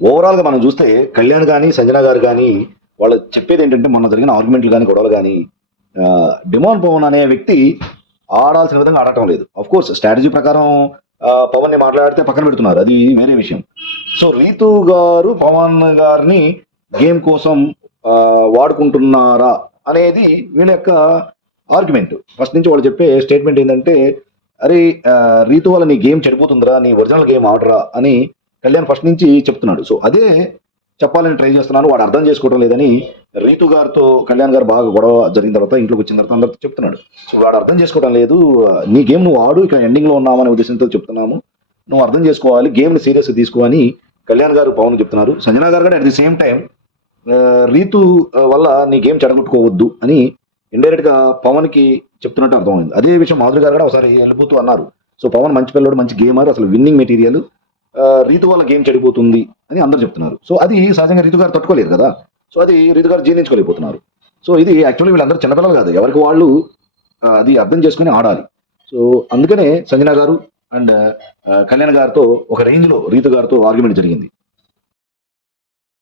ఓవరాల్గా మనం చూస్తే కళ్యాణ్ కానీ సంజన గారు కానీ వాళ్ళు చెప్పేది ఏంటంటే మొన్న జరిగిన ఆర్గ్యుమెంట్లు కానీ గొడవలు కానీ డిమాండ్ పవన్ అనే వ్యక్తి ఆడాల్సిన విధంగా ఆడటం లేదు. అఫ్ కోర్స్ స్ట్రాటజీ ప్రకారం పవన్ని మాట్లాడితే పక్కన పెడుతున్నారు. అది వేరే విషయం. సో రీతు గారు పవన్ గారిని గేమ్ కోసం వాడుకుంటున్నారా అనేది వీళ్ళ యొక్క ఆర్గ్యుమెంట్ ఫస్ట్ నుంచి వాళ్ళు చెప్పే స్టేట్మెంట్ ఏంటంటే అరే రీతు వల్ల నీ గేమ్ చెడిపోతుందిరా నీ ఒరిజినల్ గేమ్ ఆడరా అని కళ్యాణ్ ఫస్ట్ నుంచి చెప్తున్నాడు. సో అదే చెప్పాలని ట్రై చేస్తున్నాను. వాడు అర్థం చేసుకోవడం లేదని రీతు గారితో కళ్యాణ్ గారు బాగా గొడవ జరిగిన తర్వాత ఇంట్లోకి వచ్చిన తర్వాత అందరితో చెప్తున్నాడు. సో వాడు అర్థం చేసుకోవడం లేదు. నీ గేమ్ నువ్వు ఆడు ఇక్కడ ఎండింగ్లో ఉన్నామనే ఉద్దేశంతో చెప్తున్నాము. నువ్వు అర్థం చేసుకోవాలి గేమ్ని సీరియస్గా సీరియస్ కళ్యాణ్ గారు పవన్ చెప్తున్నారు. సంజనా గారు కూడా at the same time Ritu వల్ల నీ గేమ్ చెడగొట్టుకోవద్దు అని ఇండైరెక్ట్గా పవన్కి చెప్తున్నట్టు అర్థమైంది. అదే విషయం మాధురి గారు కూడా ఒకసారి వెళ్ళిపోతూ అన్నారు. సో పవన్ మంచి పిల్లడు మంచి గేమర్ అసలు విన్నింగ్ మెటీరియల్ రీతు వల్ల గేమ్ చెడిపోతుంది అని అందరు చెప్తున్నారు. సో అది సహజంగా రీతు గారు తట్టుకోలేరు కదా. సో అది రీతు గారు జీర్ణించుకోలేకపోతున్నారు. సో ఇది యాక్చువల్లీ వీళ్ళందరూ చిన్నపిల్లలు కాదు ఎవరికి వాళ్ళు అది అర్థం చేసుకుని ఆడాలి. సో అందుకనే సంజన గారు అండ్ కళ్యాణ్ గారితో ఒక రేంజ్లో రీతు గారితో ఆర్గ్యుమెంట్ జరిగింది.